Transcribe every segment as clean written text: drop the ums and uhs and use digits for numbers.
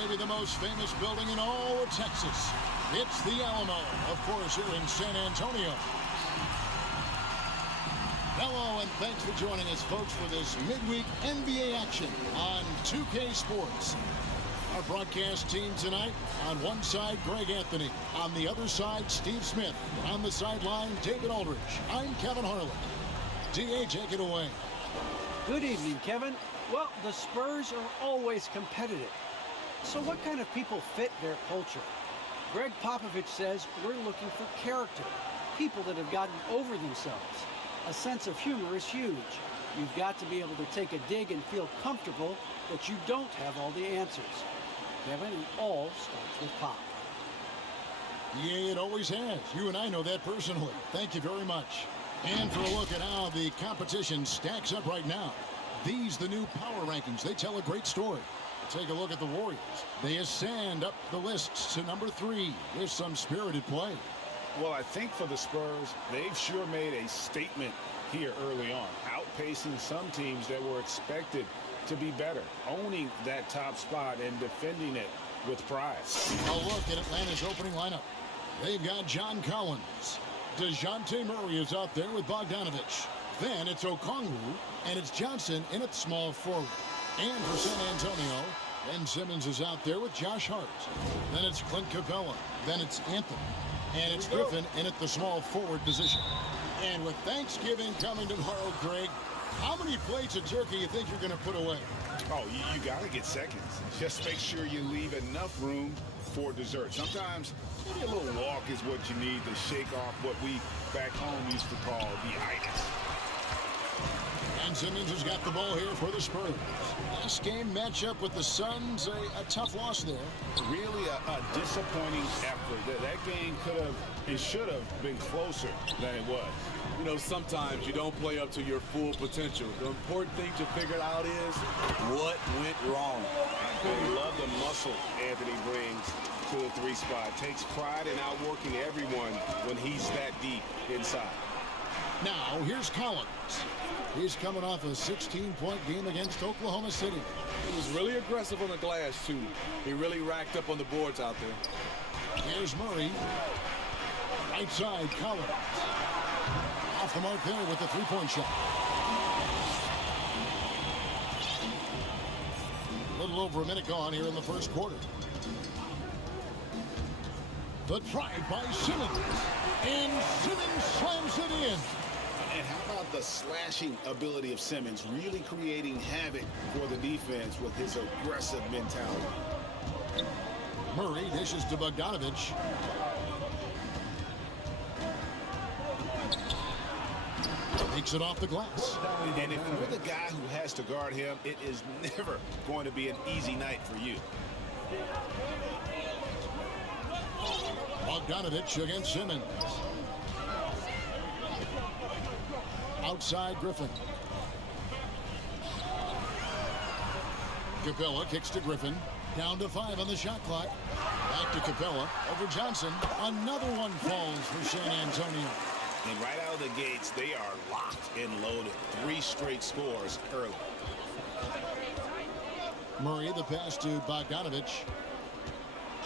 maybe the most famous building in all of Texas. It's the Alamo, of course, here in San Antonio. Hello, and thanks for joining us, folks, for this midweek NBA action on 2K Sports. Our broadcast team tonight, on one side, Greg Anthony. On the other side, Steve Smith. On the sideline, David Aldridge. I'm Kevin Harlan. DA, take it away. Good evening, Kevin. Well, the Spurs are always competitive. So what kind of people fit their culture? Greg Popovich says we're looking for character, people that have gotten over themselves. A sense of humor is huge. You've got to be able to take a dig and feel comfortable that you don't have all the answers. Kevin, it all starts with Pop. Yeah, it always has. You and I know that personally. Thank you very much. And for a look at how the competition stacks up right now, these the new power rankings. They tell a great story. Take a look at the Warriors. They ascend up the lists to number 3 with some spirited play. Well, I think for the Spurs, they've sure made a statement here early on, outpacing some teams that were expected to be better, owning that top spot and defending it with pride. A look at Atlanta's opening lineup. They've got John Collins. DeJounte Murray is out there with Bogdanovich. Then it's Okongwu, and it's Johnson in at small forward. And for San Antonio, Ben Simmons is out there with Josh Hart. Then it's Clint Capella. Then it's Anthony. And it's Griffin in at the small forward position. And with Thanksgiving coming tomorrow, Greg, how many plates of turkey you think you're going to put away? Oh, you got to get seconds. Just make sure you leave enough room for dessert. Sometimes maybe a little walk is what you need to shake off what we back home used to call the itis. And Simmons has got the ball here for the Spurs. Last game matchup with the Suns, a tough loss there. Really a disappointing effort. That game should have been closer than it was. You know, sometimes you don't play up to your full potential. The important thing to figure out is what went wrong. I love the muscle Anthony brings to the 3 spot. Takes pride in outworking everyone when he's that deep inside. Now, here's Collins. He's coming off a 16-point game against Oklahoma City. He was really aggressive on the glass, too. He really racked up on the boards out there. Here's Murray. Right side, Collins. Off the mark there with the three-point shot. A little over a minute gone here in the first quarter. The drive by Simmons. And Simmons slams it in. And how about the slashing ability of Simmons, really creating havoc for the defense with his aggressive mentality. Murray dishes to Bogdanovich. Takes it off the glass. And if you're the guy who has to guard him, it is never going to be an easy night for you. Bogdanovich against Simmons. Outside Griffin. Capella kicks to Griffin. Down to 5 on the shot clock. Back to Capella. Over Johnson. Another one falls for San Antonio. And right out of the gates, they are locked and loaded. 3 straight scores early. Murray, the pass to Bogdanovich.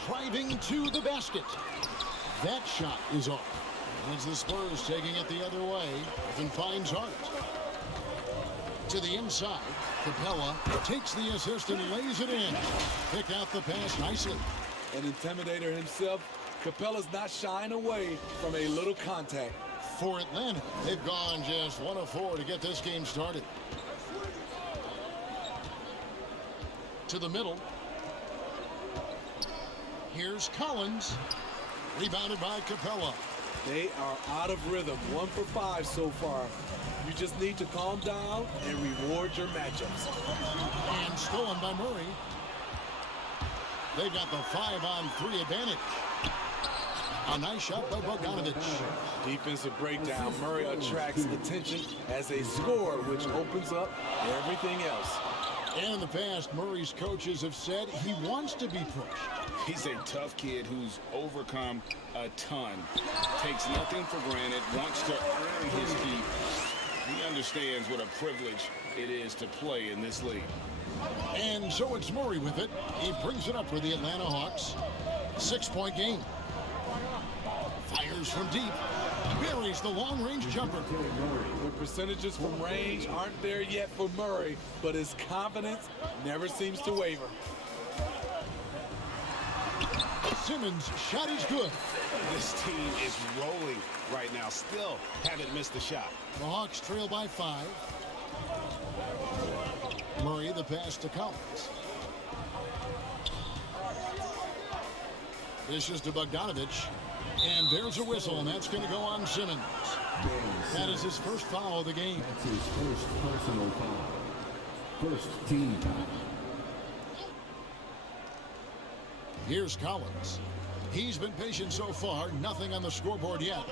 Driving to the basket. That shot is off. As the Spurs taking it the other way. Griffin finds Hart. To the inside. Capella takes the assist and lays it in. Picked out the pass nicely. An intimidator himself, Capella's not shying away from a little contact. For Atlanta, they've gone just 1 of 4 to get this game started. To the middle. Here's Collins. Rebounded by Capella. They are out of rhythm. 1 for 5 so far. You just need to calm down and reward your matchups. And stolen by Murray. They've got the 5-on-3 advantage. A nice shot by Bogdanovich. Defensive breakdown. Murray attracts attention as a scorer, which opens up everything else. And in the past, Murray's coaches have said he wants to be pushed. He's a tough kid who's overcome a ton. Takes nothing for granted, wants to earn his keep. He understands what a privilege it is to play in this league. And so it's Murray with it. He brings it up for the Atlanta Hawks. 6-point game. Fires from deep. Buries the long-range jumper. The percentages from range aren't there yet for Murray, but his confidence never seems to waver. Simmons' shot is good. This team is rolling right now. Still haven't missed a shot. The Hawks trail by 5. Murray the pass to Collins. This is to Bogdanovich. And there's a whistle, and that's going to go on Simmons. That is his first foul of the game. That's his first personal foul. First team foul. Here's Collins. He's been patient so far. Nothing on the scoreboard yet.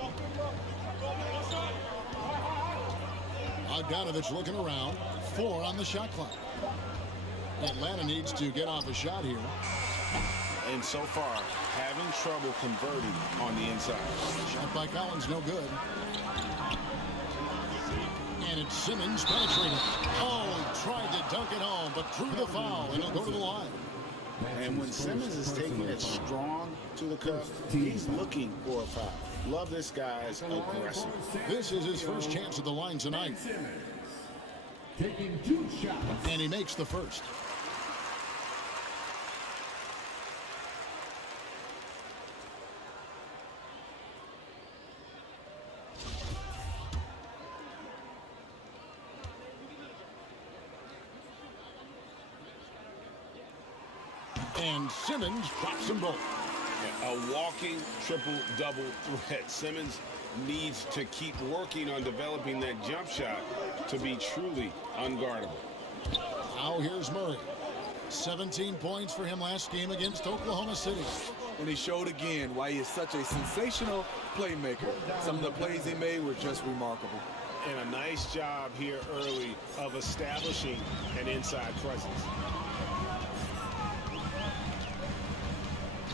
Bogdanovich looking around. 4 on the shot clock. Atlanta needs to get off a shot here. And so far, having trouble converting on the inside. Shot by Collins, no good. And it's Simmons penetrating. Oh, he tried to dunk it home, but drew the foul, and he'll go to the line. And when Simmons is taking it strong to the cup, he's looking for a foul. Love this guy's aggressive. This is his first chance at the line tonight. Taking 2 shots. And he makes the first. And Simmons drops them both. A walking triple-double threat. Simmons needs to keep working on developing that jump shot to be truly unguardable. Now here's Murray. 17 points for him last game against Oklahoma City. And he showed again why he is such a sensational playmaker. Some of the plays he made were just remarkable. And a nice job here early of establishing an inside presence.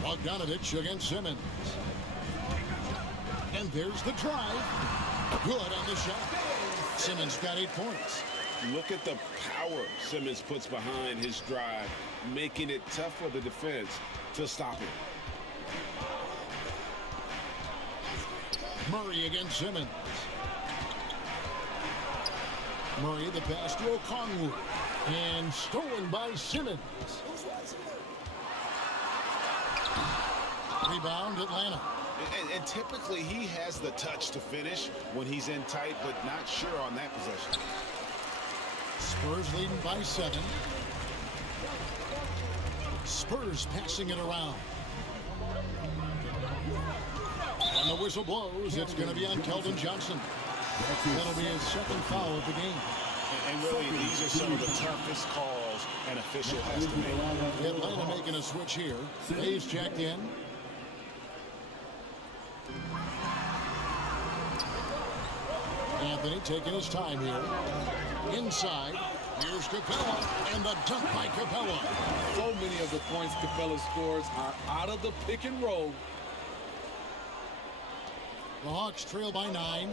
Bogdanovich against Simmons. And there's the drive. Good on the shot. Simmons got 8 points. Look at the power Simmons puts behind his drive, making it tough for the defense to stop him. Murray against Simmons. Murray the pass to Okongwu. And stolen by Simmons. Rebound Atlanta. And typically he has the touch to finish when he's in tight, but not sure on that possession. Spurs leading by 7. Spurs passing it around. And the whistle blows. It's going to be on Keldon Johnson. That'll be his second foul of the game. And really, these are some of the toughest calls an official has to make. Atlanta making a switch here. Hayes checked in. Anthony taking his time here. Inside. Here's Capella. And the dunk by Capella. So many of the points Capella scores are out of the pick and roll. The Hawks trail by 9.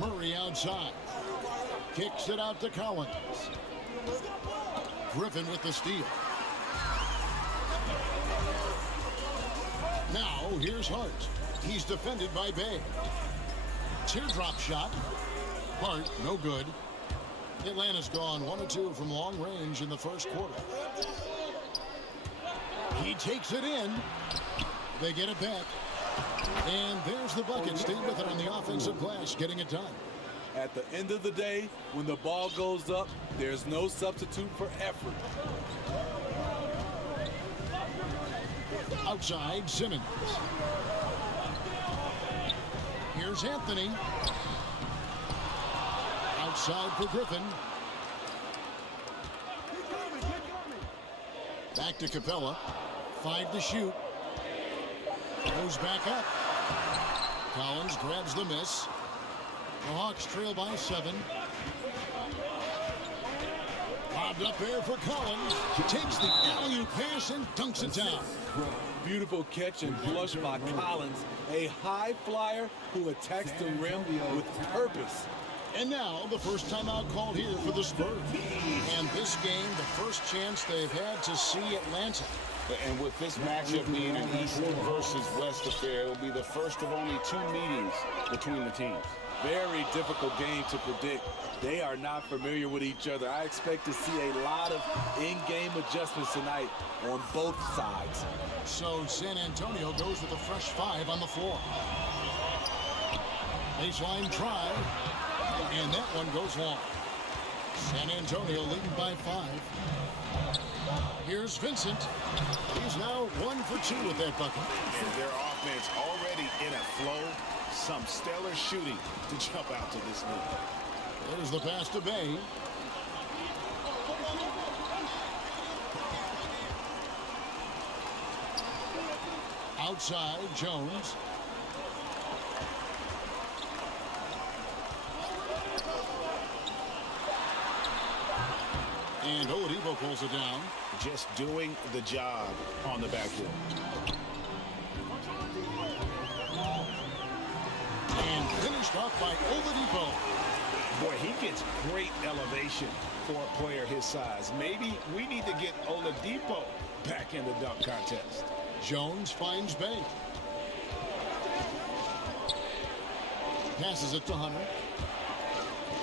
Murray outside. Kicks it out to Collins. Griffin with the steal. Now here's Hart. He's defended by Bay. Teardrop shot. Hart, no good. Atlanta's gone 1 of 2 from long range in the first quarter. He takes it in. They get it back. And there's the bucket. Stay with it on the offensive glass, getting it done. At the end of the day, when the ball goes up, there's no substitute for effort. Outside, Simmons. Here's Anthony. Outside for Griffin. Back to Capella. 5 to shoot. Goes back up. Collins grabs the miss. The Hawks trail by 7. Bobbed up there for Collins. Takes the alley-oop pass and dunks it down. Beautiful catch and flush by Collins. A high flyer who attacks the rim with purpose. And now the first timeout called here for the Spurs. And this game, the first chance they've had to see Atlanta. And with this matchup being an East versus West affair, it will be the first of only 2 meetings between the teams. Very difficult game to predict. They are not familiar with each other. I expect to see a lot of in-game adjustments tonight on both sides. So San Antonio goes with a fresh 5 on the floor. Baseline try, and that one goes long. San Antonio leading by 5. Here's Vincent. He's now 1 for 2 with that bucket. And their offense already in a flow. Some stellar shooting to jump out to this lead. There's the pass to Bay. Outside, Jones. And Oladipo pulls it down. Just doing the job on the backboard. And finished off by Oladipo. Boy, he gets great elevation for a player his size. Maybe we need to get Oladipo back in the dunk contest. Jones finds Bay. Passes it to Hunter.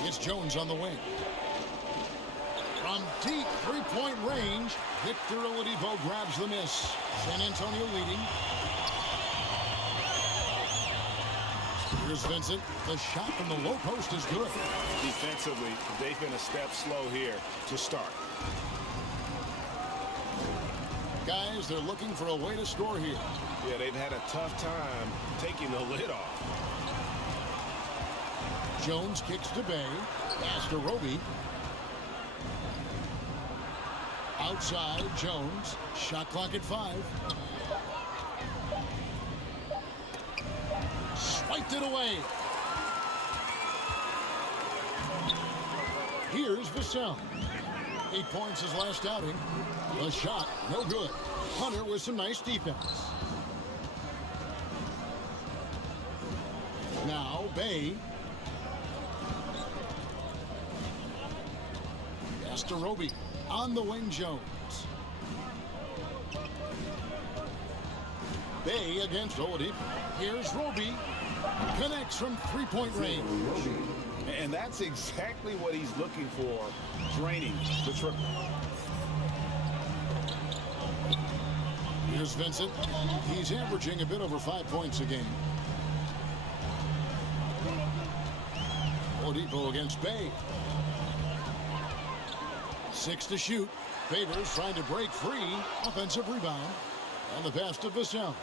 It's Jones on the wing. From deep three-point range, Victor Oladipo grabs the miss. San Antonio leading. Here's Vincent. The shot from the low post is good. Defensively, they've been a step slow here to start. Guys, they're looking for a way to score here. Yeah, they've had a tough time taking the lid off. Jones kicks to Bay. Pass to Roby. Outside, Jones. Shot clock at 5. Swiped it away. Here's Vassell. 8 points his last outing. The shot, no good. Hunter with some nice defense. Now, Bay. Pass to Roby. On the wing, Jones. Bay against Oladipo. Here's Roby. Connects from three-point range. And that's exactly what he's looking for, draining the triple. Here's Vincent. He's averaging a bit over 5 points a game. Oladipo against Bay. 6 to shoot. Favors trying to break free. Offensive rebound. And the pass to Vassell.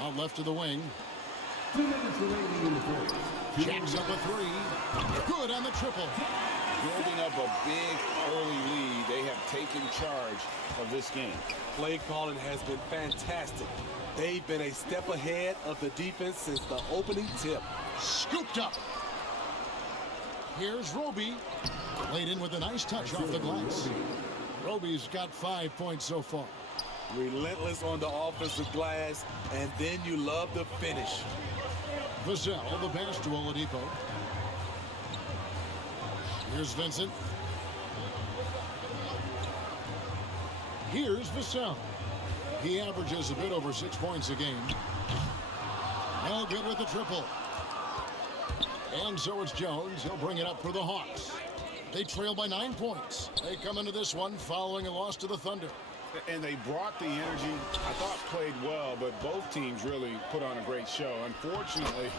Out left to the wing. 2 minutes remaining in the fourth. Jacks up a 3. Good on the triple. Building up a big early lead, they have taken charge of this game. Play calling has been fantastic. They've been a step ahead of the defense since the opening tip. Scooped up. Here's Roby. Laid in with a nice touch off the glass. Roby's got 5 points so far. Relentless on the offensive glass, and then you love the finish. Vassell, the pass to Oladipo. Here's Vincent. Here's Vassell. He averages a bit over 6 points a game. No good with the triple. And so it's Jones. He'll bring it up for the Hawks. They trail by 9 points. They come into this one following a loss to the Thunder. And they brought the energy. I thought played well, but both teams really put on a great show. Unfortunately,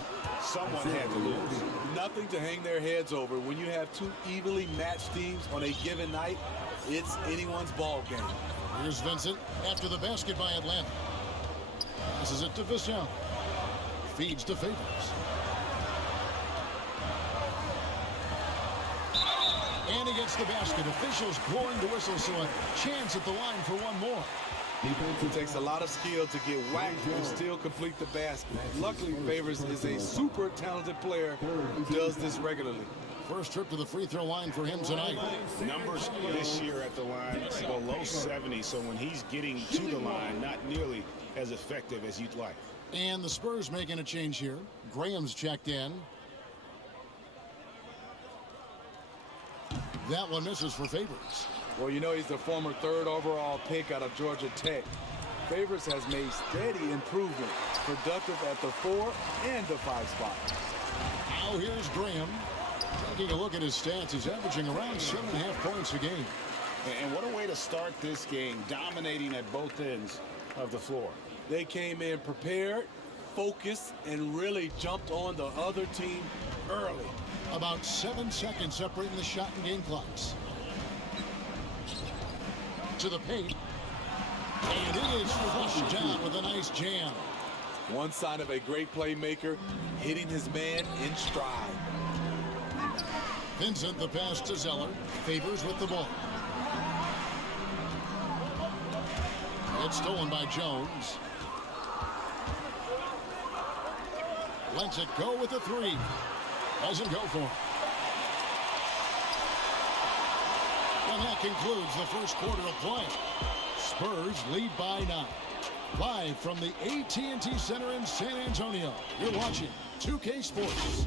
someone had to lose. Nothing to hang their heads over. When you have two evenly matched teams on a given night, it's anyone's ball game. Here's Vincent after the basket by Atlanta. Passes it to Vassell. Feeds to Favors. And he gets the basket. Officials blowing the whistle, so a chance at the line for one more. It takes a lot of skill to get whacked and still complete the basket. Luckily, Favors is a super talented player who does this regularly. First trip to the free throw line for him tonight. Numbers this year at the line below 70, so when he's getting to the line, not nearly as effective as you'd like. And the Spurs making a change here. Graham's checked in. That one misses for Favors. Well, you know, he's the former 3rd overall pick out of Georgia Tech. Favors has made steady improvement, productive at the 4 and the 5 spot. Now here's Graham. Taking a look at his stats, he's averaging around 7.5 points a game. And what a way to start this game, dominating at both ends of the floor. They came in prepared, focused, and really jumped on the other team early. About 7 seconds separating the shot and game clocks. To the paint. And it is flushed down with a nice jam. One sign of a great playmaker, hitting his man in stride. Vincent the pass to Zeller. Favors with the ball. It's stolen by Jones. Lets it go with a 3. Doesn't go for it. And that concludes the first quarter of play. Spurs lead by 9. Live from the AT&T Center in San Antonio, you're watching 2K Sports.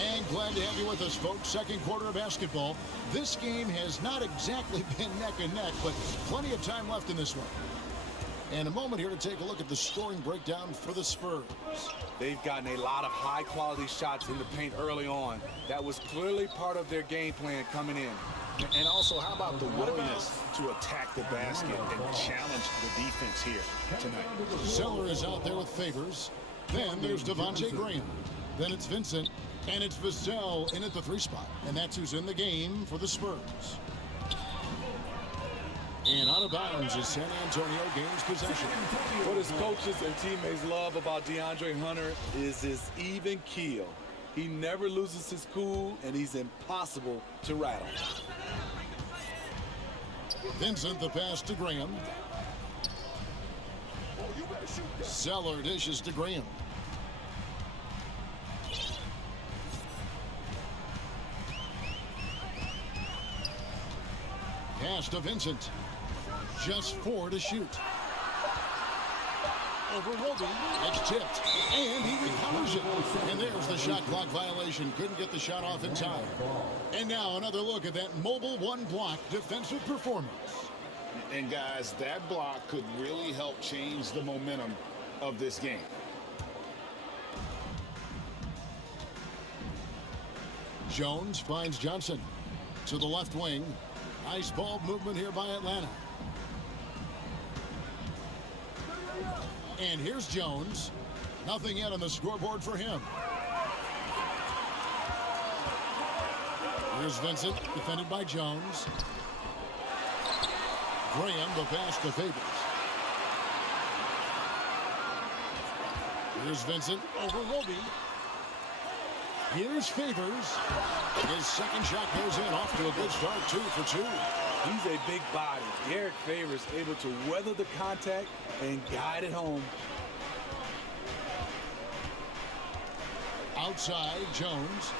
And glad to have you with us, folks. Second quarter of basketball. This game has not exactly been neck and neck, but plenty of time left in this one. And a moment here to take a look at the scoring breakdown for the Spurs. They've gotten a lot of high-quality shots in the paint early on. That was clearly part of their game plan coming in. And also, how about the willingness to attack the basket and challenge the defense here tonight? Zeller is out there with Favors. Then there's Devontae Graham. Then it's Vincent. And it's Vassell in at the 3 spot. And that's who's in the game for the Spurs. And out of bounds as San Antonio gains possession. What his coaches and teammates love about DeAndre Hunter is his even keel. He never loses his cool, and he's impossible to rattle. Vincent the pass to Graham. Zeller dishes to Graham. Pass to Vincent. Just 4 to shoot. Over Roby. It's tipped. And he recovers it. And there's the shot clock violation. Couldn't get the shot off in time. And now another look at that mobile 1-block defensive performance. And guys, that block could really help change the momentum of this game. Jones finds Johnson to the left wing. Nice ball movement here by Atlanta. And here's Jones. Nothing yet on the scoreboard for him. Here's Vincent, defended by Jones. Graham, the pass to Favors. Here's Vincent over Roby. Here's Favors. His second shot goes in, off to a good start, 2 for 2. He's a big body. Derek Favors able to weather the contact and guide it home. Outside, Jones.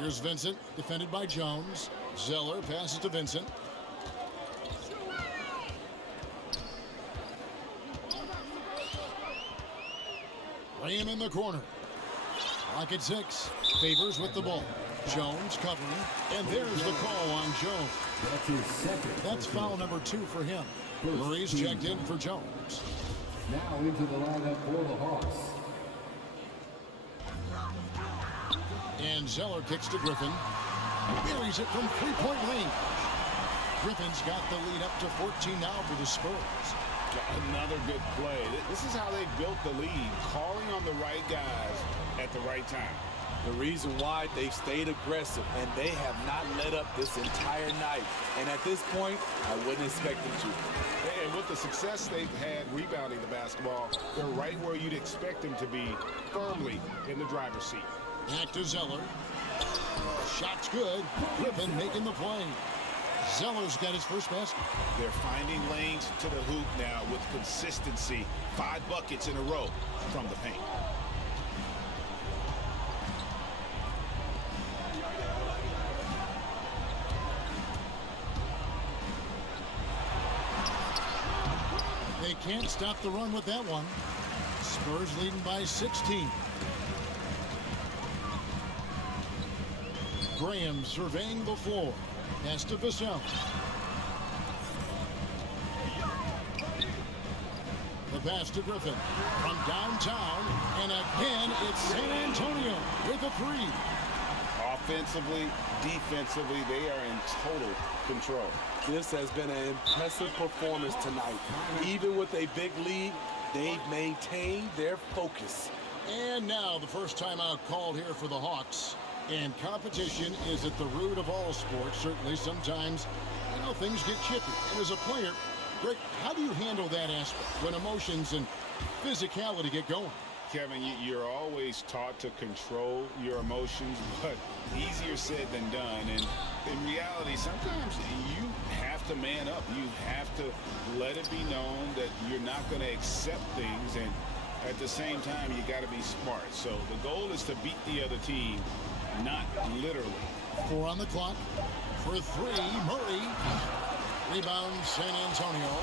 Here's Vincent, defended by Jones. Zeller passes to Vincent. Graham in the corner. Clock at 6. Favors with the ball. Jones covering. And there's the call on Jones. That's his second. That's foul number 2 for him. Murray's checked in for Jones. Now into the lineup for the Hawks. And Zeller kicks to Griffin. Buries it from 3-point range. Griffin's got the lead up to 14 now for the Spurs. Another good play. This is how they built the lead, calling on the right guys at the right time. The reason why they stayed aggressive, and they have not let up this entire night. And at this point, I wouldn't expect them to. And with the success they've had rebounding the basketball, they're right where you'd expect them to be, firmly in the driver's seat. Back to Zeller. Shot's good. Griffin making the play. Zeller's got his first basket. They're finding lanes to the hoop now with consistency. 5 buckets in a row from the paint. They can't stop the run with that one. Spurs leading by 16. Graham surveying the floor. Pass to Vassell. The pass to Griffin from downtown, and again it's San Antonio with a 3. Offensively, defensively, they are in total control. This has been an impressive performance tonight. Even with a big lead, they've maintained their focus. And now the first timeout called here for the Hawks. And competition is at the root of all sports. Certainly sometimes, things get chippy. And as a player, Greg, how do you handle that aspect when emotions and physicality get going? Kevin, you're always taught to control your emotions, but easier said than done. And in reality, sometimes you have to man up. You have to let it be known that you're not going to accept things. And at the same time, you got to be smart. So the goal is to beat the other team, not literally. 4 on the clock. For 3, Murray. Rebound, San Antonio.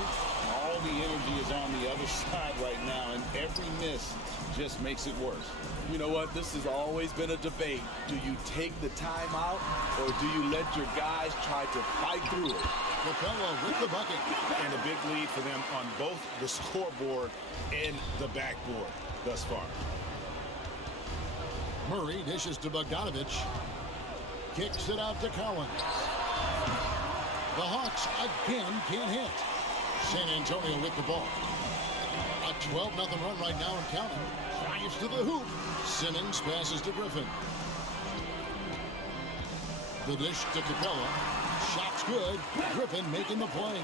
All the energy is on the other side right now, and every miss just makes it worse. You know what? This has always been a debate. Do you take the timeout, or do you let your guys try to fight through it? Capella with the bucket. And a big lead for them on both the scoreboard and the backboard thus far. Murray dishes to Bogdanovich. Kicks it out to Collins. The Hawks again can't hit. San Antonio with the ball. A 12-0 run right now and counting. Drives to the hoop. Simmons passes to Griffin. The dish to Capella. Shot's good. Griffin making the play.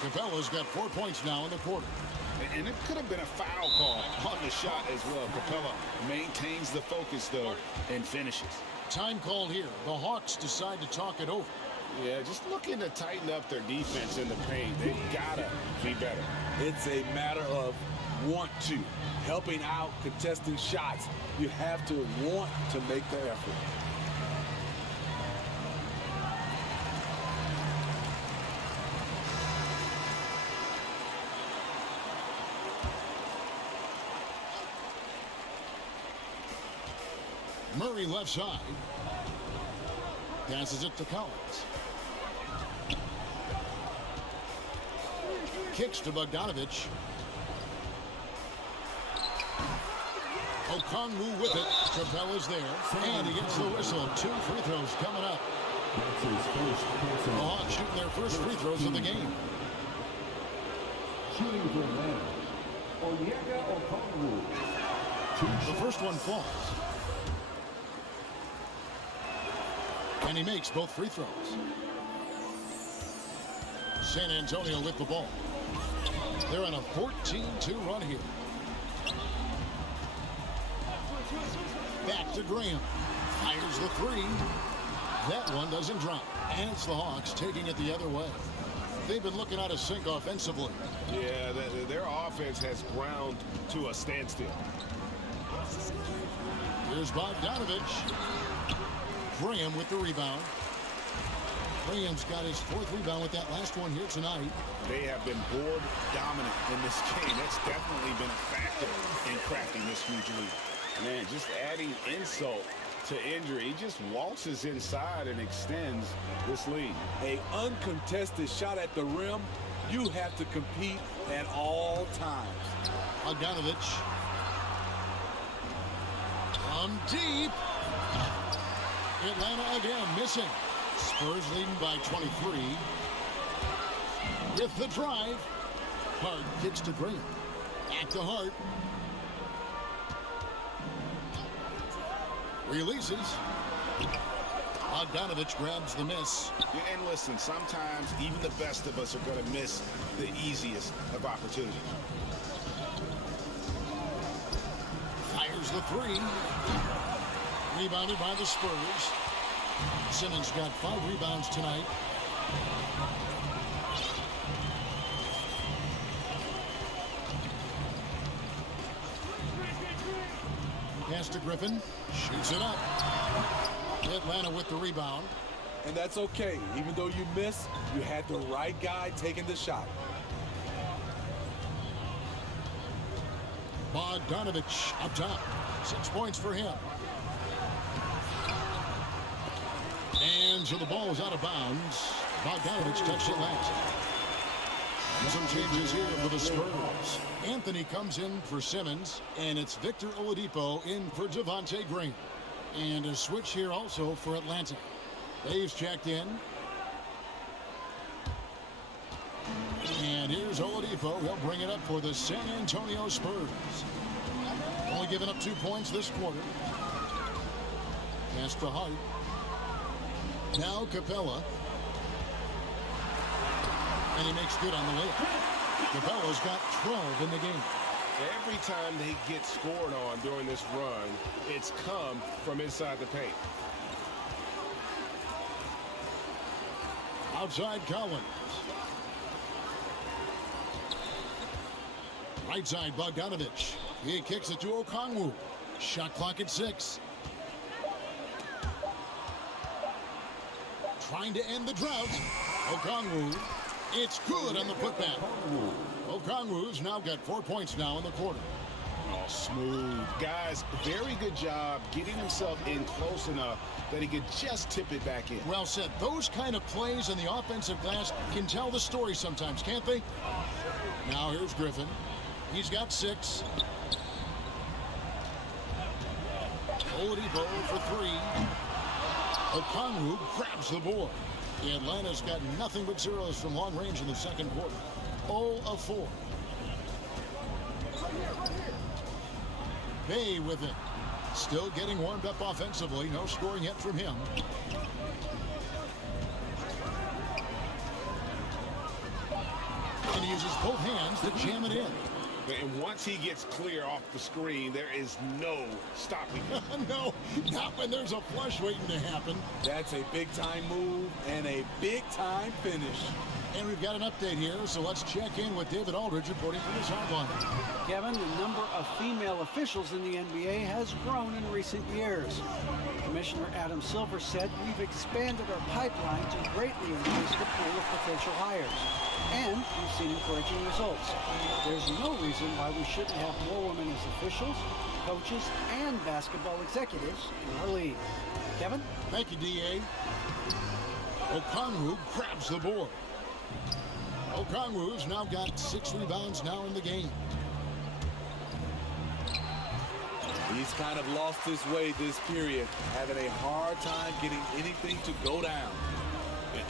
Capella's got 4 points now in the quarter. And it could have been a foul call on the shot as well. Capella maintains the focus, though, and finishes. Time called here. The Hawks decide to talk it over. Yeah, just looking to tighten up their defense in the paint. They've got to be better. It's a matter of want to. Helping out, contesting shots. You have to want to make the effort. Murray left side. Passes it to Collins. Kicks to Bogdanovich. Okongwu with it. Capella's there. And he gets the whistle. 2 free throws coming up. That's his first The personal. Hawks shooting their first free throws of the game. Shooting for Atlanta, Onyeka Okongwu. The first one falls. And he makes both free throws. San Antonio with the ball. They're on a 14-2 run here. Back to Graham. Fires the 3. That one doesn't drop. And it's the Hawks taking it the other way. They've been looking out of sync offensively. Yeah, their offense has ground to a standstill. Here's Bogdanovich. Graham with the rebound. Graham's got his 4th rebound with that last one here tonight. They have been board dominant in this game. That's definitely been a factor in crafting this huge lead. Man, just adding insult to injury. He just waltzes inside and extends this lead. A uncontested shot at the rim, you have to compete at all times. Bogdanovich. From deep. Atlanta again missing. Spurs leading by 23. With the drive. Hart kicks to Graham. Back to Hart. Releases. Bogdanovich grabs the miss. And listen, sometimes even the best of us are going to miss the easiest of opportunities. Fires the 3. Rebounded by the Spurs. Simmons got 5 rebounds tonight. Pass to Griffin. Shoots it up. Atlanta with the rebound. And that's okay. Even though you missed, you had the right guy taking the shot. Bogdanovich up top. 6 points for him. And so the ball is out of bounds. Bogdanovich touched it last. Some changes here for the Spurs. Anthony comes in for Simmons, and it's Victor Oladipo in for Devontae Green. And a switch here also for Atlanta. Dave's checked in. And here's Oladipo. He'll bring it up for the San Antonio Spurs. Only giving up 2 points this quarter. Pass to Hart. Now Capella. And he makes good on the layup. Capella's got 12 in the game. Every time they get scored on during this run, it's come from inside the paint. Outside Collins. Right side Bogdanovich. He kicks it to Okongwu. Shot clock at 6. Trying to end the drought. Okongwu. It's good on the putback. Okongwu's now got 4 points now in the quarter. Oh, smooth. Guys, very good job getting himself in close enough that he could just tip it back in. Well said. Those kind of plays in the offensive glass can tell the story sometimes, can't they? Now here's Griffin. He's got 6. Oladipo for 3. Okongwu grabs the board. Atlanta's got nothing but zeros from long range in the second quarter. 0 of 4. Bay with it. Still getting warmed up offensively. No scoring yet from him. And he uses both hands to jam it in. And once he gets clear off the screen, there is no stopping him. No, not when there's a flush waiting to happen. That's a big-time move and a big-time finish. And we've got an update here, so let's check in with David Aldridge reporting from the sideline. Kevin, the number of female officials in the NBA has grown in recent years. Commissioner Adam Silver said we've expanded our pipeline to greatly increase the pool of potential hires. And we've seen encouraging results. There's no reason why we shouldn't have more women as officials, coaches, and basketball executives in our league. Kevin? Thank you, D.A. Okongwu grabs the board. Okongwu's now got 6 rebounds now in the game. He's kind of lost his way this period, having a hard time getting anything to go down.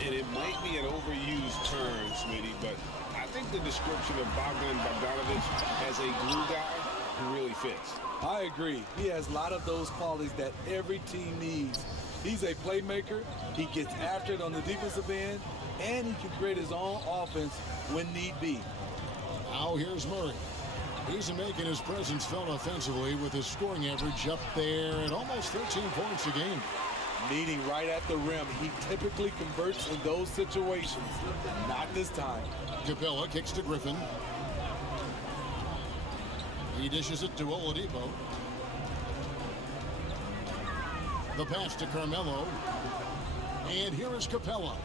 And it might be an overused term, Smitty, but I think the description of Bogdanovich as a glue guy really fits. I agree. He has a lot of those qualities that every team needs. He's a playmaker. He gets after it on the defensive end, and he can create his own offense when need be. Now here's Murray. He's making his presence felt offensively with his scoring average up there at almost 13 points a game. Meeting right at the rim, he typically converts in those situations. Not this time. Capella kicks to Griffin. He dishes it to Oladipo. The pass to Carmelo. And here is Capella.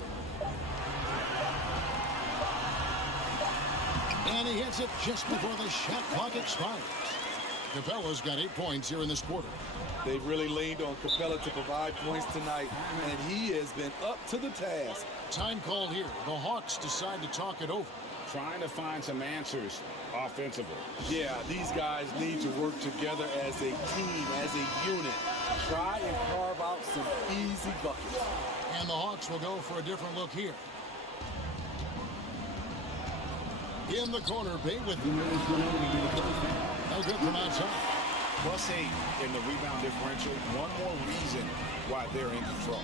And he hits it just before the shot clock expires. Capella's got 8 points here in this quarter. They've really leaned on Capella to provide points tonight, and he has been up to the task. Time called here. The Hawks decide to talk it over. Trying to find some answers offensively. Yeah, these guys need to work together as a team, as a unit. Try and carve out some easy buckets. And the Hawks will go for a different look here. In the corner, Bay with it. No good from outside. +8 in the rebound differential. One more reason why they're in control.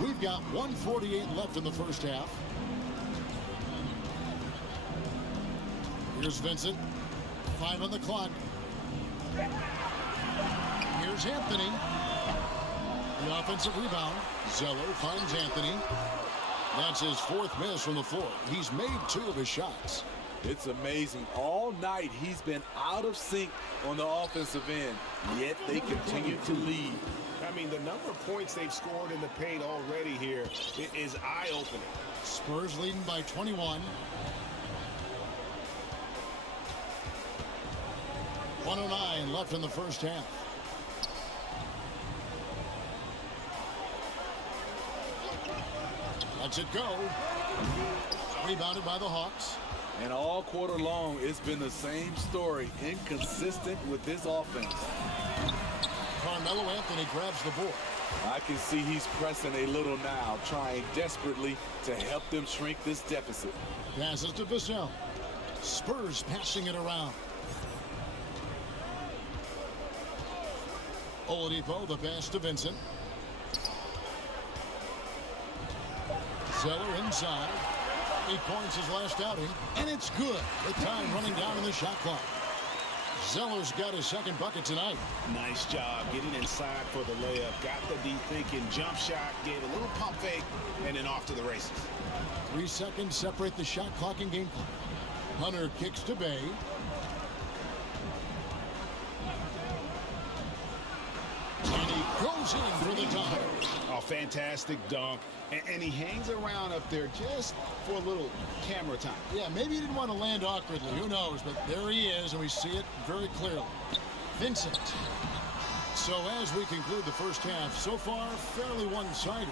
We've got 1:48 left in the first half. Here's Vincent. 5 on the clock. Here's Anthony. The offensive rebound. Zeller finds Anthony. That's his fourth miss from the floor. He's made 2 of his shots. It's amazing. All night he's been out of sync on the offensive end, yet they continue to lead. I mean, the number of points they've scored in the paint already here is eye-opening. Spurs leading by 21. 1:09 left in the first half. Lets it go. Rebounded by the Hawks. And all quarter long, it's been the same story, inconsistent with this offense. Carmelo Anthony grabs the board. I can see he's pressing a little now, trying desperately to help them shrink this deficit. Passes to Vassell. Spurs passing it around. Oladipo, the pass to Vincent. Zeller inside. 8 points his last outing, and it's good. The time running down in the shot clock. Zeller's got his second bucket tonight. Nice job getting inside for the layup. Got the deep thinking jump shot, gave a little pump fake, and then off to the races. 3 seconds separate the shot clock and game clock. Hunter kicks to Bay. And he goes in for the tie. A fantastic dunk. And he hangs around up there just for a little camera time. Yeah, maybe he didn't want to land awkwardly. Who knows? But there he is, and we see it very clearly. Vincent. So as we conclude the first half, so far fairly one-sided.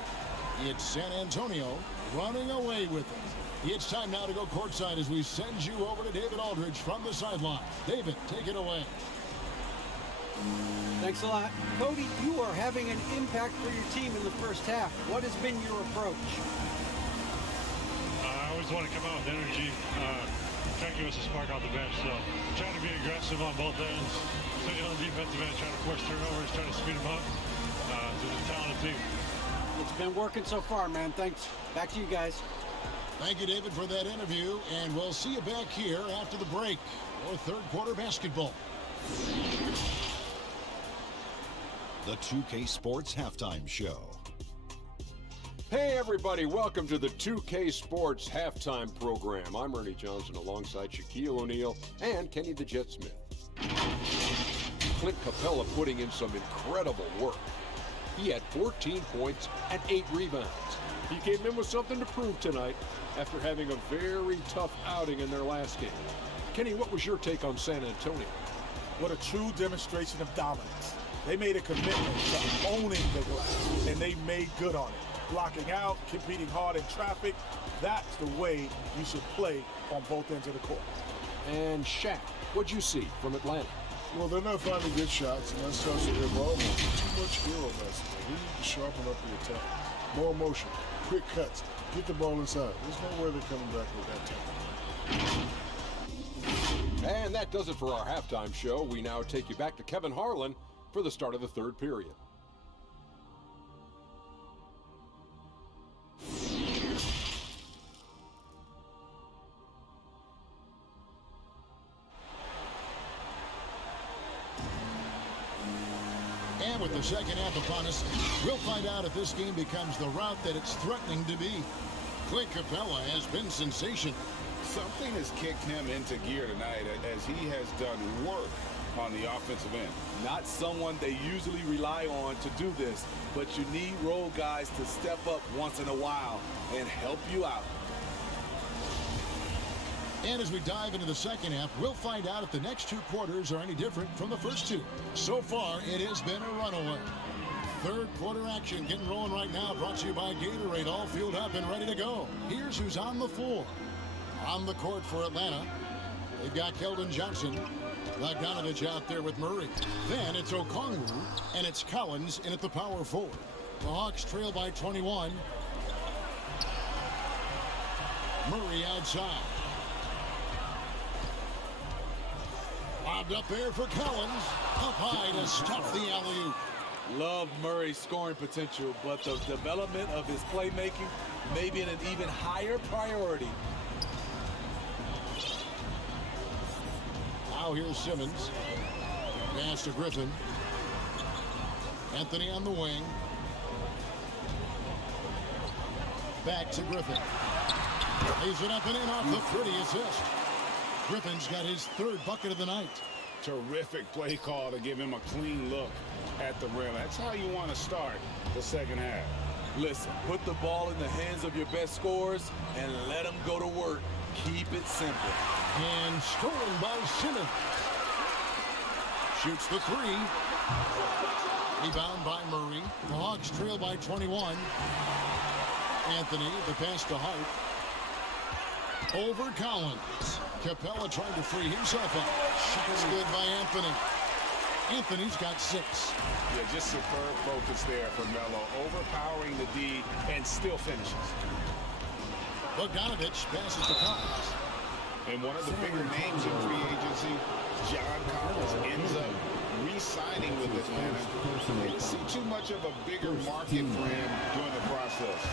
It's San Antonio running away with it. It's time now to go courtside as we send you over to David Aldridge from the sideline. David, take it away. Thanks a lot. Cody, you are having an impact for your team in the first half. What has been your approach? I always want to come out with energy, try to give us a spark off the bench. So trying to be aggressive on both ends, especially on the defensive end, trying to force turnovers, trying to speed them up. To the talented team. It's been working so far, man. Thanks. Back to you guys. Thank you, David, for that interview, and we'll see you back here after the break for third quarter basketball. The 2K Sports Halftime Show. Hey everybody, welcome to the 2K Sports Halftime Program. I'm Ernie Johnson alongside Shaquille O'Neal and Kenny the Jet Smith. Clint Capella putting in some incredible work. He had 14 points and 8 rebounds. He came in with something to prove tonight after having a very tough outing in their last game. Kenny, what was your take on San Antonio? What a true demonstration of dominance. They made a commitment to owning the glass, and they made good on it. Blocking out, competing hard in traffic, that's the way you should play on both ends of the court. And Shaq, what'd you see from Atlanta? Well, they're not finding good shots, and that starts with involvement. Too much hero mess. We need to sharpen up the attack. More motion, quick cuts, get the ball inside. There's no way they're coming back with that type of play. And that does it for our halftime show. We now take you back to Kevin Harlan for the start of the third period. And with the second half upon us, we'll find out if this game becomes the route that it's threatening to be. Clint Capella has been sensational. Something has kicked him into gear tonight as he has done work on the offensive end. Not someone they usually rely on to do this, but you need role guys to step up once in a while and help you out. And as we dive into the second half, we'll find out if the next 2 quarters are any different from the first 2. So far, it has been a runaway. Third quarter action getting rolling right now, brought to you by Gatorade, all fueled up and ready to go. Here's who's on the floor. On the court for Atlanta, they've got Keldon Johnson. Bogdanovich out there with Murray. Then it's Okongwu, and it's Collins in at the power forward. The Hawks trail by 21. Murray outside. Lobbed up there for Collins. Up high to stuff the alley-oop. Love Murray's scoring potential, but the development of his playmaking may be an even higher priority. Now here's Simmons. Pass to Griffin. Anthony on the wing. Back to Griffin. Lays it up and in off the pretty assist. Griffin's got his third bucket of the night. Terrific play call to give him a clean look at the rim. That's how you want to start the second half. Listen, put the ball in the hands of your best scorers and let them go to work. Keep it simple. And stolen by Simmons. Shoots the three. Rebound by Murray. The Hawks trail by 21. Anthony, the pass to Hart. Over Collins. Capella trying to free himself up. Shot's good by Anthony. Anthony's got 6. Yeah, just superb focus there from Melo. Overpowering the D and still finishes. Bogdanovich passes to Collins. And one of the bigger names in free agency, John Collins, ends up re-signing with Atlanta. Didn't see too much of a bigger market for him during the process.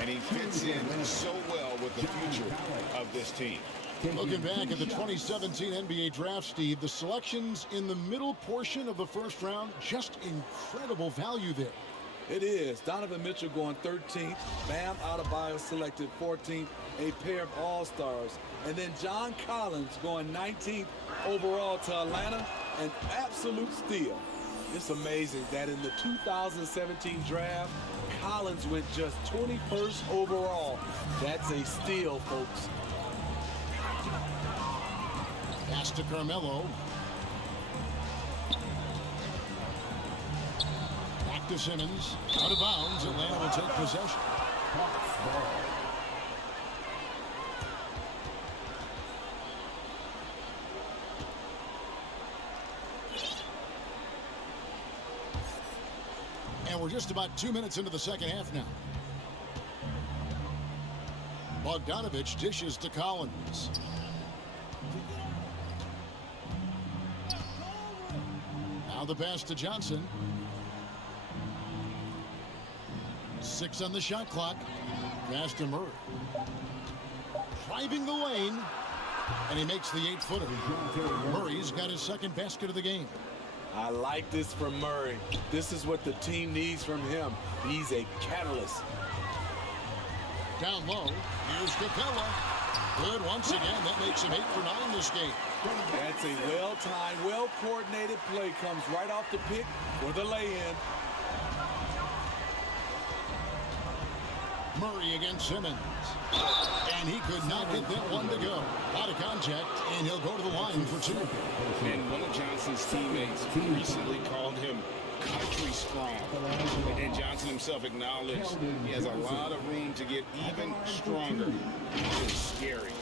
And he fits in so well with the future of this team. Looking back at the 2017 NBA draft, Steve, the selections in the middle portion of the first round, just incredible value there. It is. Donovan Mitchell going 13th. Bam Adebayo selected 14th. A pair of all-stars. And then John Collins going 19th overall to Atlanta. An absolute steal. It's amazing that in the 2017 draft, Collins went just 21st overall. That's a steal, folks. Pass to Carmelo. Back to Simmons. Out of bounds. Atlanta will take possession. And we're just about 2 minutes into the second half now. Bogdanovich dishes to Collins. Now the pass to Johnson. 6 on the shot clock. Pass to Murray. Driving the lane. And he makes the 8-footer. Murray's got his second basket of the game. I like this from Murray. This is what the team needs from him. He's a catalyst. Down low. Here's Capella. Good once again. That makes him 8 for 9 this game. That's a well-timed, well-coordinated play. Comes right off the pick for the lay-in. Murray against Simmons. And he could not get that one to go. Out of contact, and he'll go to the line for 2. And one of Johnson's teammates recently called him country strong. And Johnson himself acknowledged he has a lot of room to get even stronger. It's scary.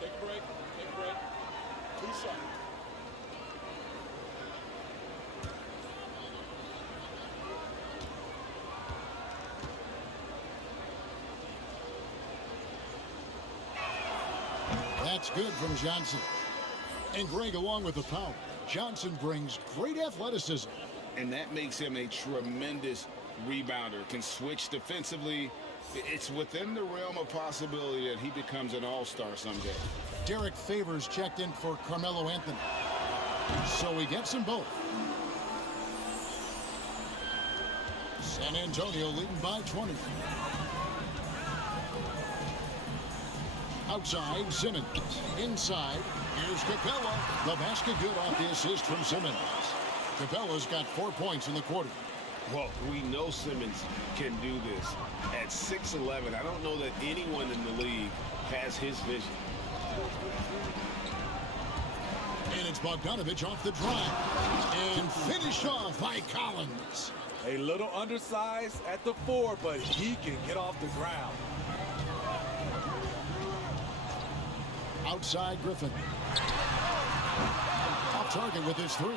Take a break. Take a break. 2 shots. That's good from Johnson. And Greg along with the power. Johnson brings great athleticism. And that makes him a tremendous rebounder. Can switch defensively. It's within the realm of possibility that he becomes an all-star someday. Derek Favors checked in for Carmelo Anthony. So he gets them both. San Antonio leading by 20. Outside, Simmons. Inside, here's Capella. The basket good off the assist from Simmons. Capella's got 4 points in the quarter. Well, we know Simmons can do this. At 6'11", I don't know that anyone in the league has his vision. And it's Bogdanovich off the drive. And finished off by Collins. A little undersized at the 4, but he can get off the ground. Outside Griffin. Off target with his 3.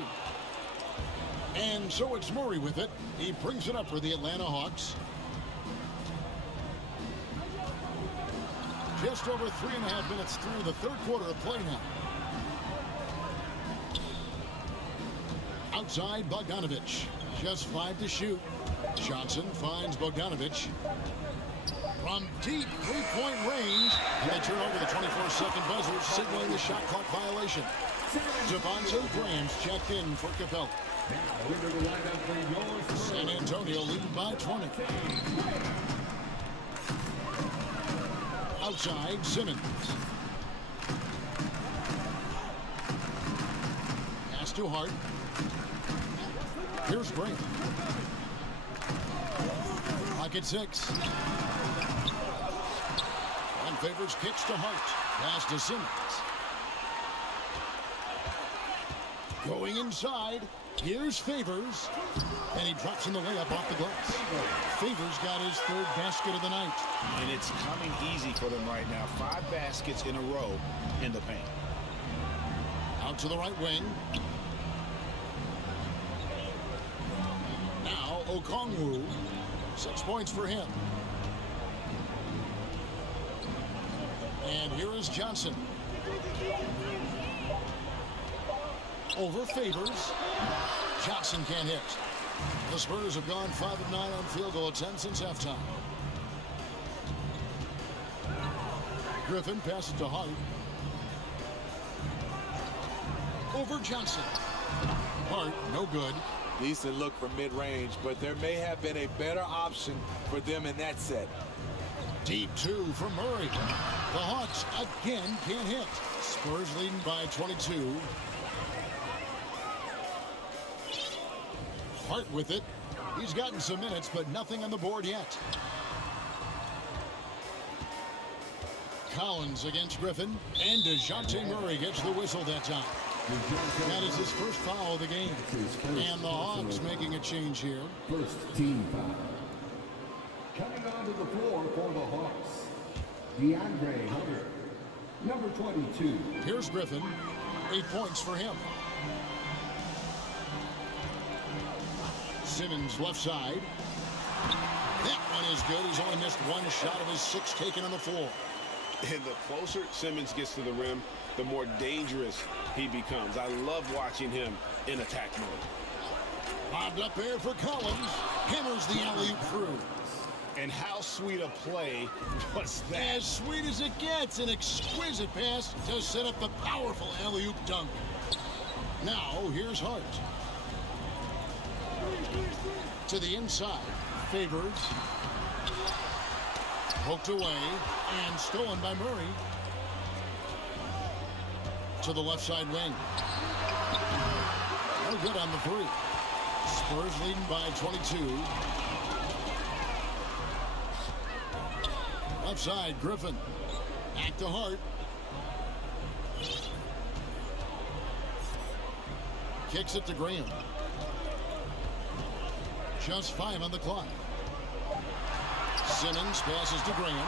And so it's Murray with it. He brings it up for the Atlanta Hawks. Just over 3.5 minutes through the third quarter of play now. Outside Bogdanovich. Just 5 to shoot. Johnson finds Bogdanovich. From deep three-point range, and they turn over the 24-second buzzer, signaling the shot clock violation. Devontae Graham's checked in for Capella. San Antonio leading by 20. Outside, Simmons. Pass to Hart. Here's Graham. Pocket 6. And Favors kicks to Hart. Pass to Simmons. Going inside. Here's Favors. And he drops in the layup off the glass. Favors got his third basket of the night. And it's coming easy for them right now. 5 baskets in a row in the paint. Out to the right wing. Now Okongwu. 6 points for him. And here is Johnson. Over Favors. Johnson can't hit. The Spurs have gone 5 of 9 on field goal attempts since halftime. Griffin passes to Hart. Over Johnson. Hart, no good. Decent look from mid-range, but there may have been a better option for them in that set. Deep 2 from Murray. The Hawks again can't hit. Spurs leading by 22. Hart with it. He's gotten some minutes, but nothing on the board yet. Collins against Griffin, and DeJounte Murray gets the whistle that time. That is his first foul of the game. And the Hawks making a change here. First team foul. Coming onto the floor for the Hawks, DeAndre Hunter, number 22. Here's Griffin. 8 points for him. Simmons left side. That one is good. He's only missed 1 shot of his 6 taken on the floor. And the closer Simmons gets to the rim, the more dangerous he becomes. I love watching him in attack mode. Bobbed up there for Collins. Hammers the alley-oop through. And how sweet a play was that? As sweet as it gets. An exquisite pass to set up the powerful alley-oop dunk. Now, here's Hart. To the inside. Favors. Poked away and stolen by Murray. To the left side wing. No good on the 3. Spurs leading by 22. Left side, Griffin. Back to Hart. Kicks it to Graham. Just 5 on the clock. Simmons passes to Graham.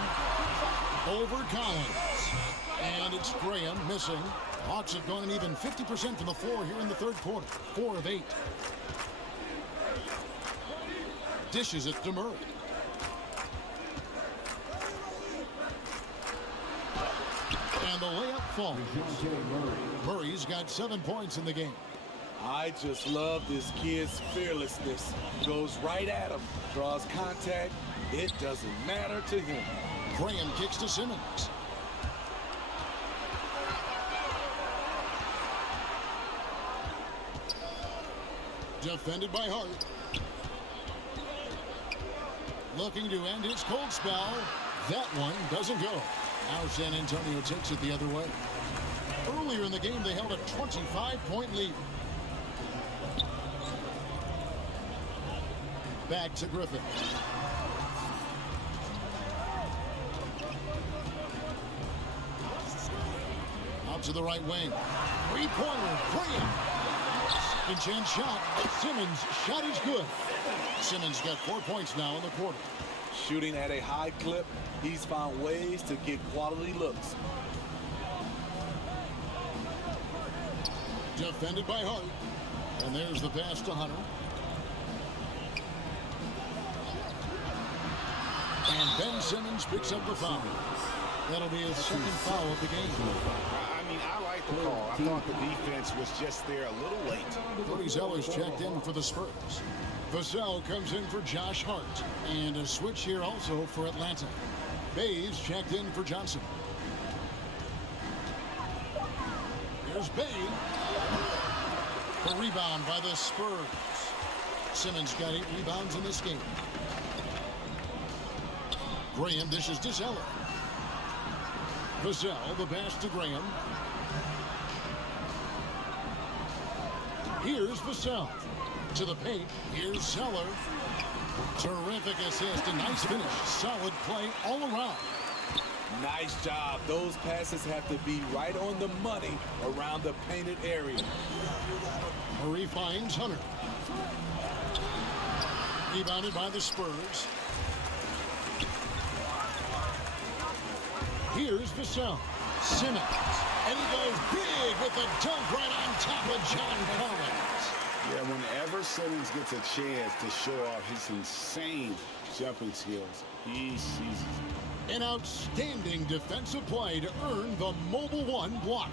Over Collins. And it's Graham missing. Hawks have gone an even 50% from the floor here in the third quarter. 4 of 8. Dishes it to Murray. And the layup falls. Murray's got 7 points in the game. I just love this kid's fearlessness. Goes right at him, draws contact. It doesn't matter to him. Graham kicks to Simmons. Defended by Hart. Looking to end his cold spell. That one doesn't go. Now San Antonio takes it the other way. Earlier in the game, they held a 25-point lead. Back to Griffin. Out to the right wing. 3-pointer, Graham. Second chance shot. Simmons' shot is good. Simmons got 4 points now in the quarter. Shooting at a high clip, he's found ways to get quality looks. Defended by Hart. And there's the pass to Hunter. And Ben Simmons picks up the foul. That'll be his second foul of the game. I mean, I like the call. I thought the defense was just there a little late. Cody Zeller's checked in for the Spurs. Vassell comes in for Josh Hart. And a switch here also for Atlanta. Bay's checked in for Johnson. Here's Bay. A rebound by the Spurs. Simmons got 8 rebounds in this game. Graham dishes to Zeller. Vassell, the pass to Graham. Here's Vassell. To the paint. Here's Zeller. Terrific assist. A nice finish. Solid play all around. Nice job. Those passes have to be right on the money around the painted area. Murray finds Hunter. Rebounded by the Spurs. Here's Vassell. Simmons. And he goes big with the dunk right on top of John Collins. Yeah, whenever Simmons gets a chance to show off his insane jumping skills, he seizes it. An outstanding defensive play to earn the Mobile One block.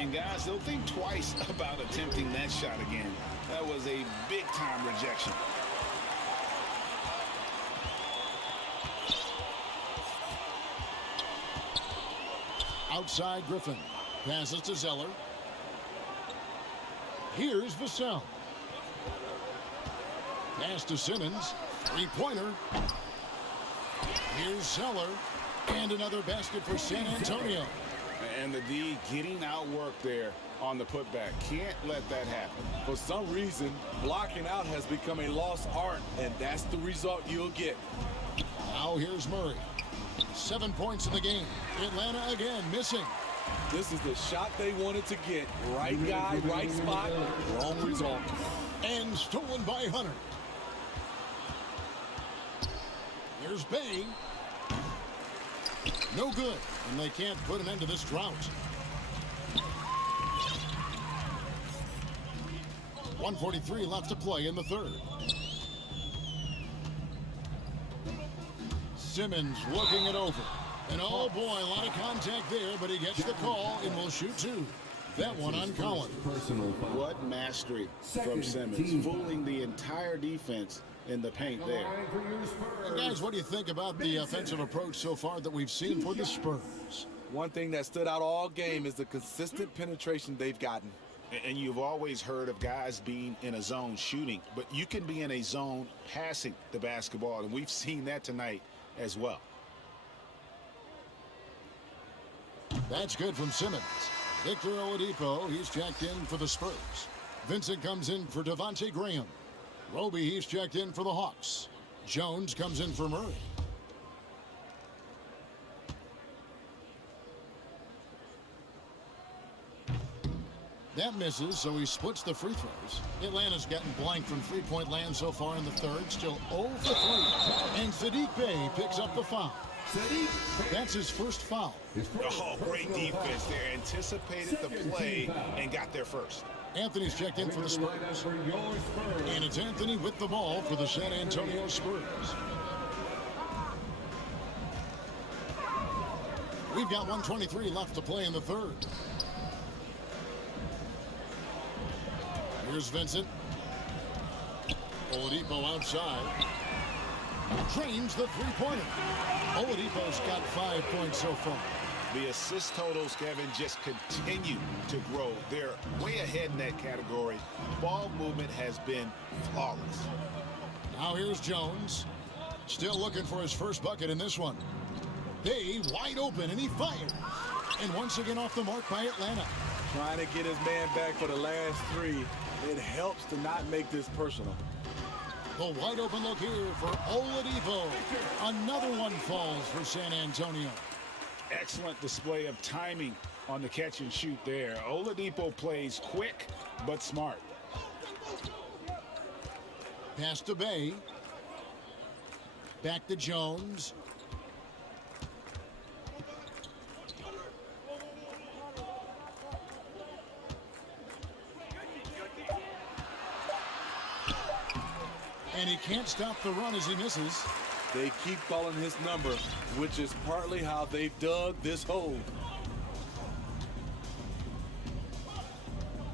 And guys, they'll think twice about attempting that shot again. That was a big-time rejection. Outside Griffin. Passes to Zeller. Here's Vassell. Pass to Simmons. Three-pointer. Here's Zeller. And another basket for San Antonio. And the D getting outworked there on the putback. Can't let that happen. For some reason, blocking out has become a lost art, and that's the result you'll get. Now here's Murray. 7 points in the game. Atlanta again missing. This is the shot they wanted to get. Right guy, right spot, wrong result. And stolen by Hunter. Here's Bay. No good, and they can't put an end to this drought. 1:43 left to play in the third. Simmons looking it over. And oh boy, a lot of contact there, but he gets the call and will shoot 2. That one on Collins. What mastery from Simmons, fooling the entire defense in the paint there. And guys, what do you think about the offensive approach so far that we've seen for the Spurs? One thing that stood out all game is the consistent penetration they've gotten. And you've always heard of guys being in a zone shooting, but you can be in a zone passing the basketball, and we've seen that tonight as well. That's good from Simmons. Victor Oladipo, he's checked in for the Spurs. Vincent comes in for Devontae Graham. Roby, he's checked in for the Hawks. Jones comes in for Murray. That misses, so he splits the free throws. Atlanta's gotten blank from three-point land so far in the third. Still 0 for 3. And Saddiq Bey picks up the foul. That's his first foul. Oh, great defense there. Anticipated the play and got there first. Anthony's checked in for the Spurs. And it's Anthony with the ball for the San Antonio Spurs. We've got 1:23 left to play in the third. Here's Vincent. Oladipo outside. Drains the three-pointer. Oladipo's got 5 points so far. The assist totals, Kevin, just continue to grow. They're way ahead in that category. Ball movement has been flawless. Now here's Jones. Still looking for his first bucket in this one. Bay wide open, and he fires. And once again off the mark by Atlanta. Trying to get his man back for the last 3. It helps to not make this personal. The wide open look here for Oladipo. Another one falls for San Antonio. Excellent display of timing on the catch and shoot there. Oladipo plays quick but smart. Pass to Bay. Back to Jones. And he can't stop the run as he misses. They keep calling his number, which is partly how they've dug this hole.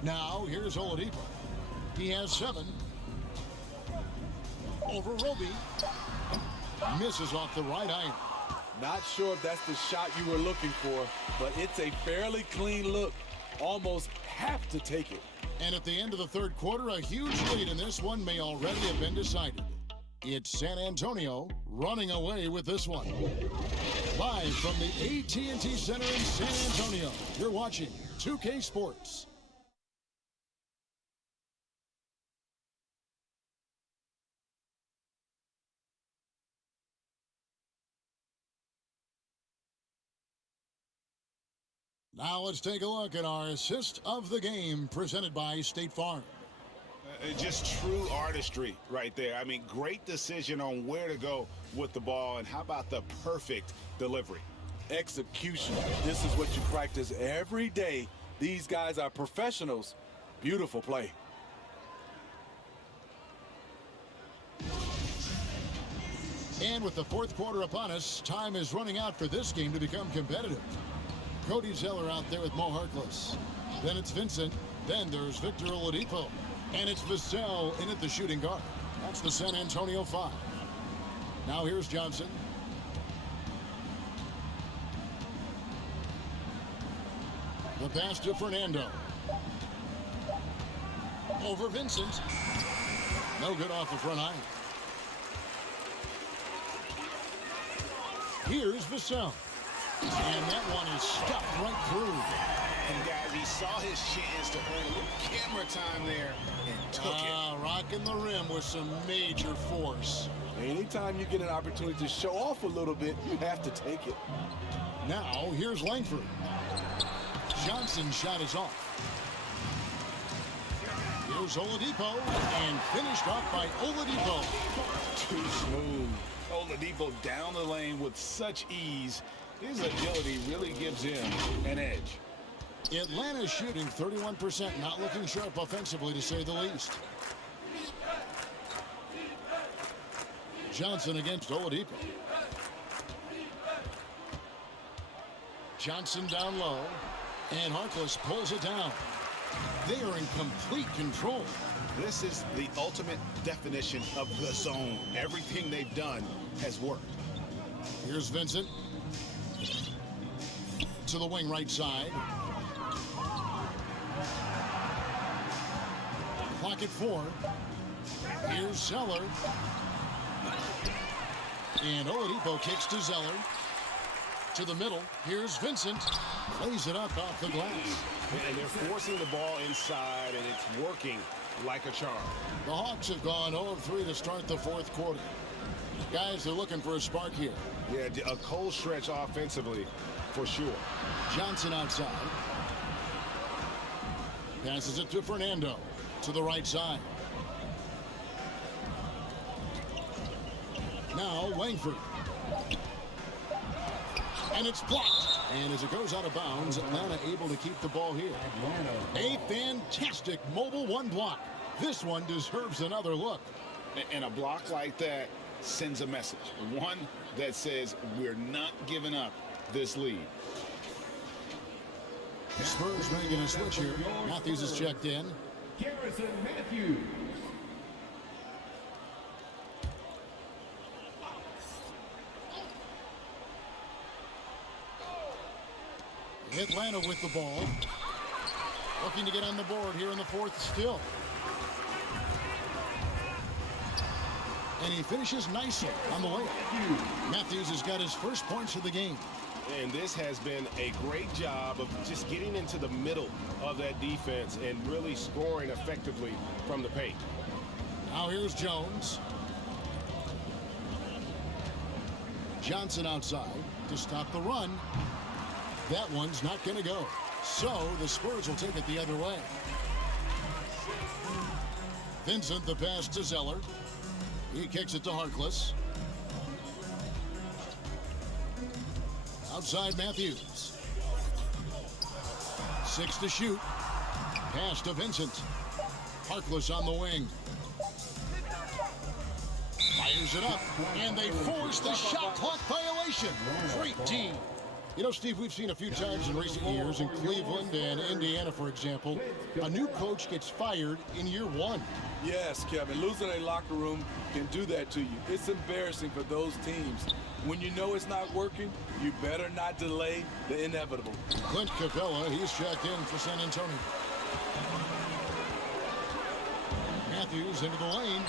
Now, here's Oladipo. He has 7. Over Roby. Misses off the right iron. Not sure if that's the shot you were looking for, but it's a fairly clean look. Almost have to take it. And at the end of the third quarter, a huge lead in this one may already have been decided. It's San Antonio running away with this one. Live from the AT&T Center in San Antonio, you're watching 2K Sports. Now let's take a look at our assist of the game presented by State Farm. Just true artistry right there. I mean, great decision on where to go with the ball, and how about the perfect delivery? Execution. This is what you practice every day. These guys are professionals. Beautiful play. And with the fourth quarter upon us, time is running out for this game to become competitive. Cody Zeller out there with Mo Harkless. Then it's Vincent. Then there's Victor Oladipo. And it's Vassell in at the shooting guard. That's the San Antonio 5. Now here's Johnson. The pass to Fernando. Over Vincent. No good off the front iron. Here's Vassell. And that one is stuffed right through. And guys, he saw his chance to earn a little camera time there and took it. Rocking the rim with some major force. Anytime you get an opportunity to show off a little bit, you have to take it. Now, here's Langford. Johnson's shot is off. Here's Oladipo, and finished off by Oladipo. Too smooth. Oladipo down the lane with such ease. His agility really gives him an edge. Atlanta's shooting 31%, not looking sharp offensively, to say the least. Johnson against Oladipo. Johnson down low, and Harkless pulls it down. They are in complete control. This is the ultimate definition of the zone. Everything they've done has worked. Here's Vincent. To the wing right side. Clock at 4. Here's Zeller. And Oladipo kicks to Zeller. To the middle. Here's Vincent. Plays it up off the glass. And they're forcing the ball inside, and it's working like a charm. The Hawks have gone 0 of 3 to start the fourth quarter. Guys, they're looking for a spark here. Yeah, a cold stretch offensively, for sure. Johnson outside. Passes it to Fernando. To the right side. Now Langford. And it's blocked. And as it goes out of bounds, Atlanta able to keep the ball here. A fantastic mobile one block. This one deserves another look. And a block like that sends a message. One that says we're not giving up this lead. The Spurs making a switch here. Matthews is checked in. Garrison Matthews. Atlanta with the ball. Looking to get on the board here in the fourth still. And he finishes nicely on the layup. Matthews has got his first points of the game. And this has been a great job of just getting into the middle of that defense and really scoring effectively from the paint. Now here's Jones. Johnson outside to stop the run. That one's not going to go. So the Spurs will take it the other way. Vincent, the pass to Zeller. He kicks it to Harkless. Outside Matthews. 6 to shoot. Pass to Vincent. Harkless on the wing. Fires it up. And they force the shot clock violation. Great team. You know, Steve, we've seen a few times in recent years in Cleveland and Indiana, for example, a new coach gets fired in year one. Yes, Kevin, losing a locker room can do that to you. It's embarrassing for those teams. When you know it's not working, you better not delay the inevitable. Clint Capella, he's checked in for San Antonio. Matthews into the lane.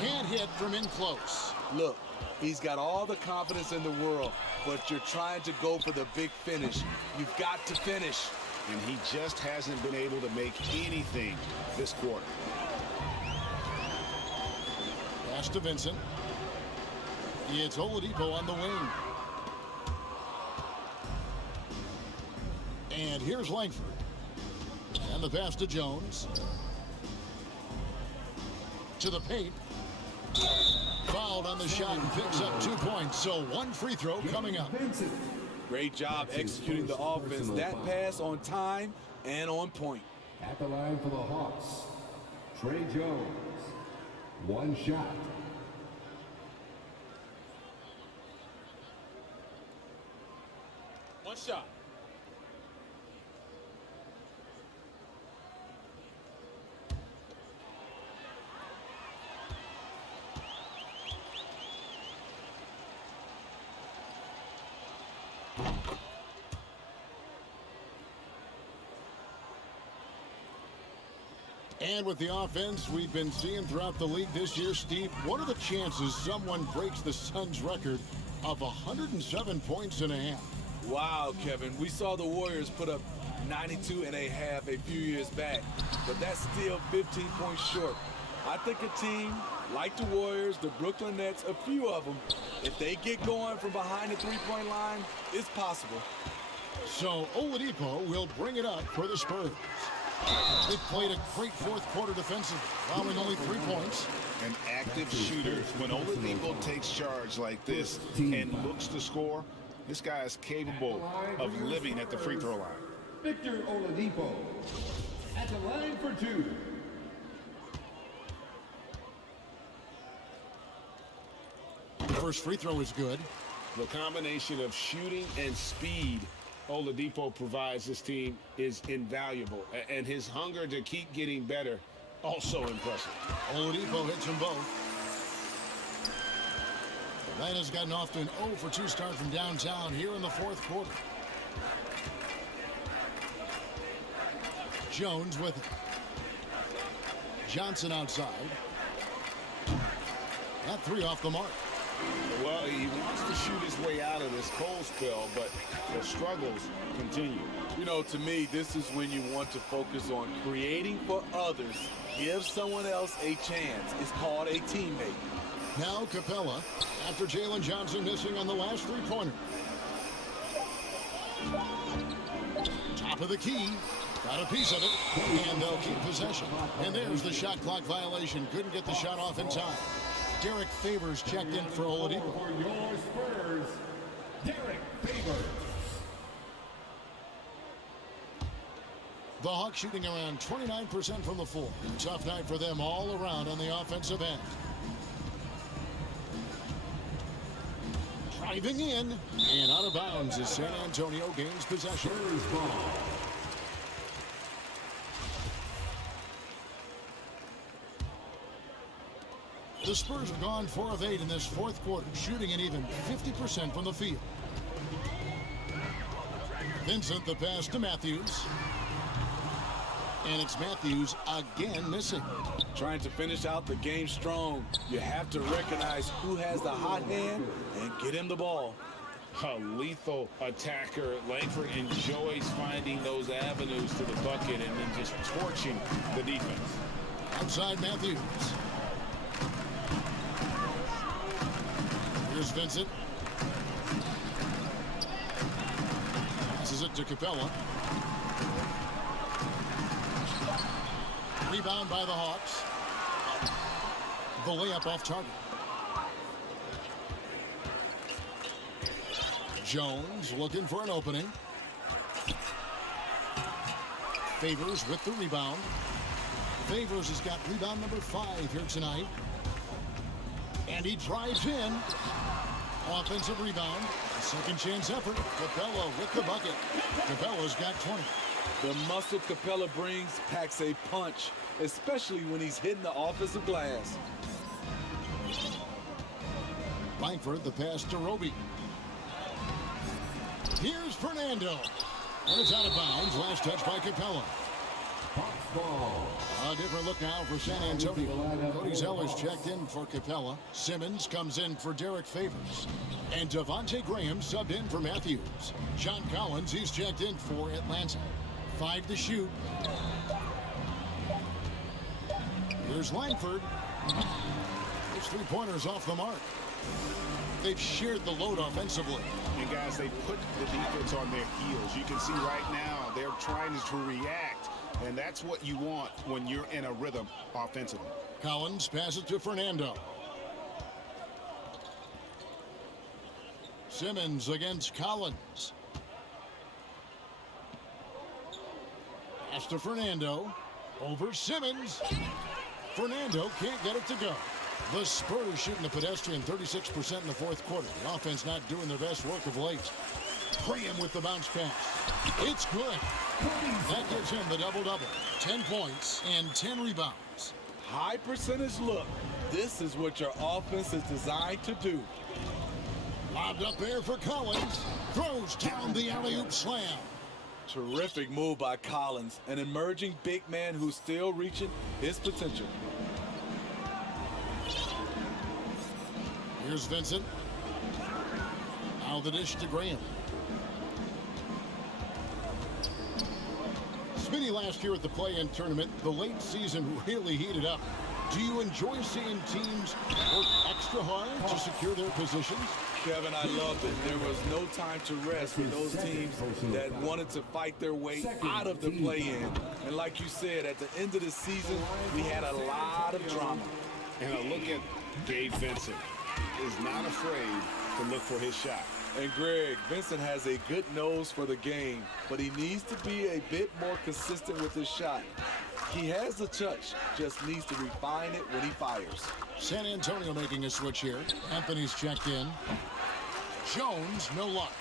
Can't hit from in close. Look, he's got all the confidence in the world, but you're trying to go for the big finish. You've got to finish. And he just hasn't been able to make anything this quarter. Pass to Vincent. It's Oladipo on the wing. And here's Langford. And the pass to Jones. To the paint. Fouled on the shot and picks up 2 points. So one free throw coming up. Great job executing the offense. That pass on time and on point. At the line for the Hawks, Trey Jones. One shot. One shot. And with the offense we've been seeing throughout the league this year, Steve, what are the chances someone breaks the Suns' record of 107 points and a half? Wow, Kevin. We saw the Warriors put up 92 and a half a few years back, but that's still 15 points short. I think a team like the Warriors, the Brooklyn Nets, a few of them, if they get going from behind the three-point line, it's possible. So Oladipo will bring it up for the Spurs. They played a great fourth quarter defensively, allowing only 3 points. An active shooter. When Oladipo takes charge like this and looks to score, this guy is capable of living at the free throw line. Victor Oladipo at the line for two. First free throw is good. The combination of shooting and speed Oladipo provides this team is invaluable, and his hunger to keep getting better also impressive. Oladipo hits them both. Atlanta's gotten off to an 0 for 2 start from downtown here in the fourth quarter. Jones with it. Johnson outside. That three off the mark. Well, he wants to shoot his way out of this cold spell, but the struggles continue. You know, to me, this is when you want to focus on creating for others. Give someone else a chance. It's called a teammate. Now Capella, after Jalen Johnson missing on the last three-pointer. Top of the key. Got a piece of it, and they'll keep possession. And there's the shot clock violation. Couldn't get the shot off in time. Derek Favors checked in for Oladipo. For your Spurs, Derek Favors. The Hawks shooting around 29% from the floor. Tough night for them all around on the offensive end. Driving in, and out of bounds as San Antonio gains possession. The Spurs have gone 4 of 8 in this fourth quarter, shooting an even 50% from the field. Vincent, the pass to Matthews. And it's Matthews again missing. Trying to finish out the game strong. You have to recognize who has the hot hand and get him the ball. A lethal attacker. Langford enjoys finding those avenues to the bucket and then just torching the defense. Outside Matthews. Here's Vincent. Passes it to Capella. Rebound by the Hawks. The layup off target. Jones looking for an opening. Favors with the rebound. Favors has got rebound number 5 here tonight. And he drives in. Offensive rebound. Second chance effort. Capella with the bucket. Capella's got 20. The muscle Capella brings packs a punch, especially when he's hitting the offensive glass. Langford, the pass to Roby. Here's Fernando. And it's out of bounds. Last touch by Capella. A different look now for San Antonio. Cody Zeller's checked in for Capella. Simmons comes in for Derek Favors. And Devontae Graham subbed in for Matthews. John Collins, he's checked in for Atlanta. 5 to shoot. Here's Langford. His three-pointers off the mark. They've shared the load offensively. And guys, they put the defense on their heels. You can see right now they're trying to react. And that's what you want when you're in a rhythm offensively. Collins passes to Fernando. Simmons against Collins. Pass to Fernando. Over Simmons. Fernando can't get it to go. The Spurs shooting the pedestrian 36% in the fourth quarter. The offense not doing their best work of late. Graham with the bounce pass. It's good. That gives him the double-double. 10 points and 10 rebounds. High percentage look. This is what your offense is designed to do. Lobbed up there for Collins. Throws down the alley-oop slam. Terrific move by Collins, an emerging big man who's still reaching his potential. Here's Vincent. Now the dish to Graham. Smitty, last year at the play-in tournament, the late season really heated up. Do you enjoy seeing teams work extra hard to secure their positions? Kevin, I loved it. There was no time to rest for those teams that wanted to fight their way out of the play-in. And like you said, at the end of the season, we had a lot of drama. And a look at Gabe Vincent. Is not afraid to look for his shot. And Greg, Vincent has a good nose for the game, but he needs to be a bit more consistent with his shot. He has the touch, just needs to refine it when he fires. San Antonio making a switch here. Anthony's checked in. Jones, no luck.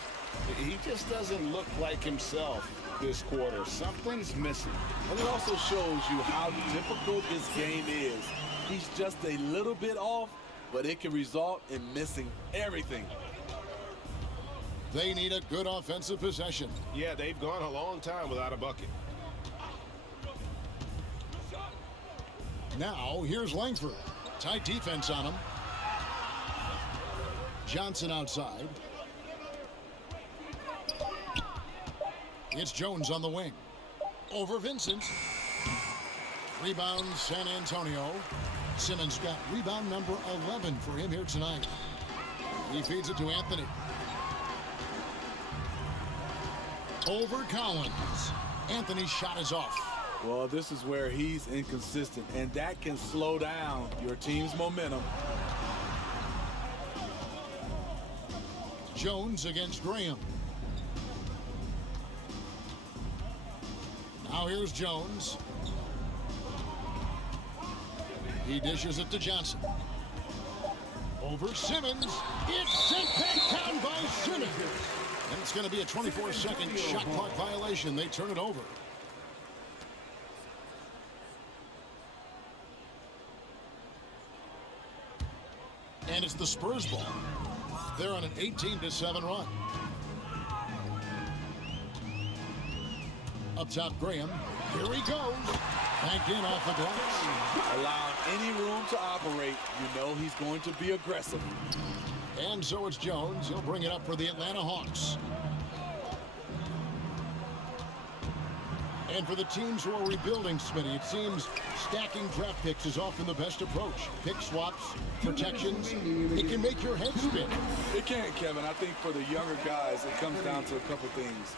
He just doesn't look like himself this quarter. Something's missing. And it also shows you how difficult this game is. He's just a little bit off, but it can result in missing everything. They need a good offensive possession. Yeah, they've gone a long time without a bucket. Now, here's Langford. Tight defense on him. Johnson outside. It's Jones on the wing. Over Vincent. Rebound, San Antonio. Simmons got rebound number 11 for him here tonight. He feeds it to Anthony. Over Collins. Anthony's shot is off. Well, this is where he's inconsistent, and that can slow down your team's momentum. Jones against Graham. Now here's Jones. He dishes it to Johnson. Over Simmons. It's sent back down by Simmons. And it's going to be a 24-second shot clock violation. They turn it over. And it's the Spurs ball. They're on an 18-7 run. Up top, Graham. Here he goes. Banked in off the glass. Allowing any room to operate, you know he's going to be aggressive. And so it's Jones. He'll bring it up for the Atlanta Hawks. And for the teams who are rebuilding, Smitty, it seems stacking draft picks is often the best approach. Pick swaps, protections, it can make your head spin. It can, Kevin. I think for the younger guys, it comes down to a couple things.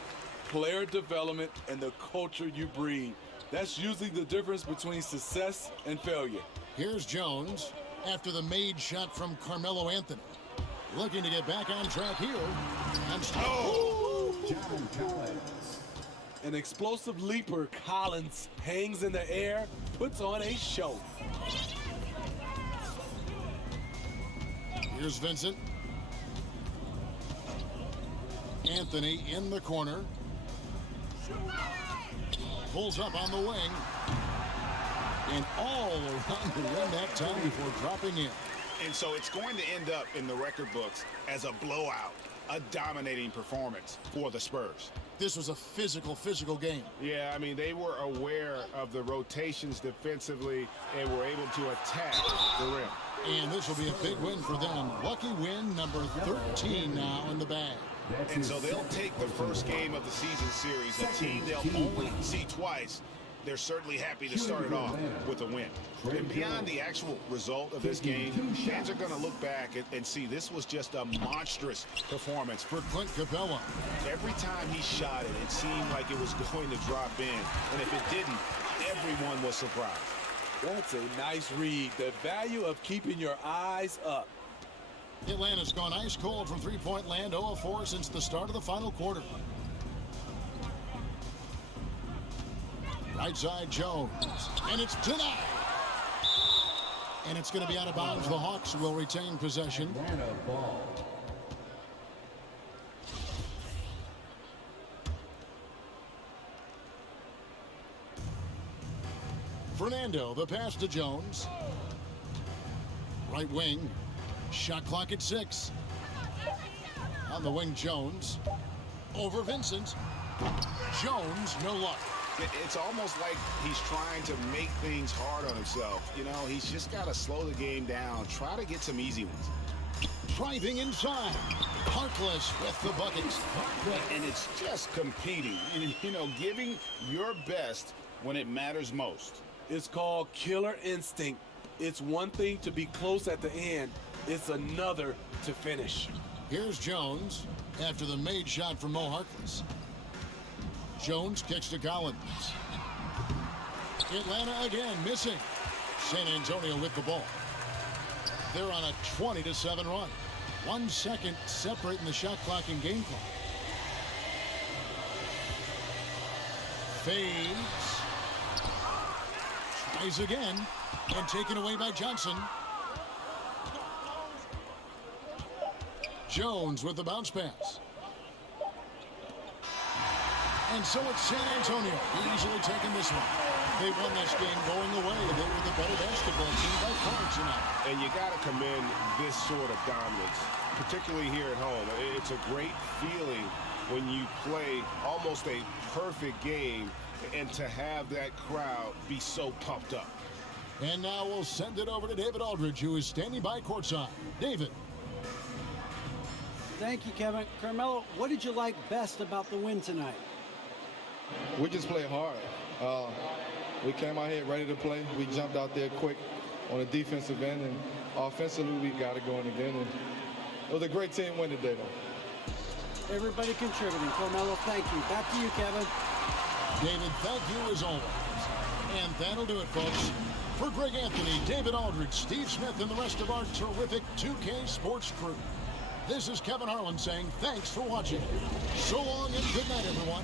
Player development and the culture you breed. That's usually the difference between success and failure. Here's Jones after the made shot from Carmelo Anthony. Looking to get back on track here. John Collins. An explosive leaper, Collins hangs in the air, puts on a show. Here's Vincent. Anthony in the corner. Pulls up on the wing. And all around the rim that time before dropping in. And so it's going to end up in the record books as a blowout, a dominating performance for the Spurs. This was a physical game. Yeah, I mean, they were aware of the rotations defensively and were able to attack the rim. And this will be a big win for them. Lucky win number 13 now in the bag. And so they'll take the first game of the season series, a team they'll only see twice. They're certainly happy to start it off with a win. And beyond the actual result of this game, fans are going to look back and see this was just a monstrous performance for Clint Capella. Every time he shot it, it seemed like it was going to drop in. And if it didn't, everyone was surprised. That's a nice read. The value of keeping your eyes up. Atlanta's gone ice cold from three-point land, 0 of 4 since the start of the final quarter. Right side Jones, and it's denied. And it's going to be out of bounds. The Hawks will retain possession. Fernando, the pass to Jones. Right wing, shot clock at 6. On the wing, Jones. Over Vincent. Jones, no luck. It's almost like he's trying to make things hard on himself. You know, he's just got to slow the game down, try to get some easy ones. Driving inside. Harkless with the buckets. And it's just competing, you know, giving your best when it matters most. It's called killer instinct. It's one thing to be close at the end. It's another to finish. Here's Jones after the made shot from Mo Harkless. Jones kicks to Collins. Atlanta again missing. San Antonio with the ball. They're on a 20-7 run. 1 second separating the shot clock and game clock. Fades. Tries again. And taken away by Johnson. Jones with the bounce pass. And so it's San Antonio easily taking this one. They won this game going away. They were the better basketball team by far tonight. And you got to commend this sort of dominance, particularly here at home. It's a great feeling when you play almost a perfect game and to have that crowd be so pumped up. And now we'll send it over to David Aldridge, who is standing by courtside. David. Thank you, Kevin. Carmelo, what did you like best about the win tonight? We just played hard. We came out here ready to play. We jumped out there quick on the defensive end, and offensively we got it going again. And it was a great team win today, though. Everybody contributing. Carmelo, thank you. Back to you, Kevin. David, thank you as always. And that'll do it, folks. For Greg Anthony, David Aldridge, Steve Smith, and the rest of our terrific 2K Sports crew, this is Kevin Harlan saying thanks for watching. So long and good night, everyone.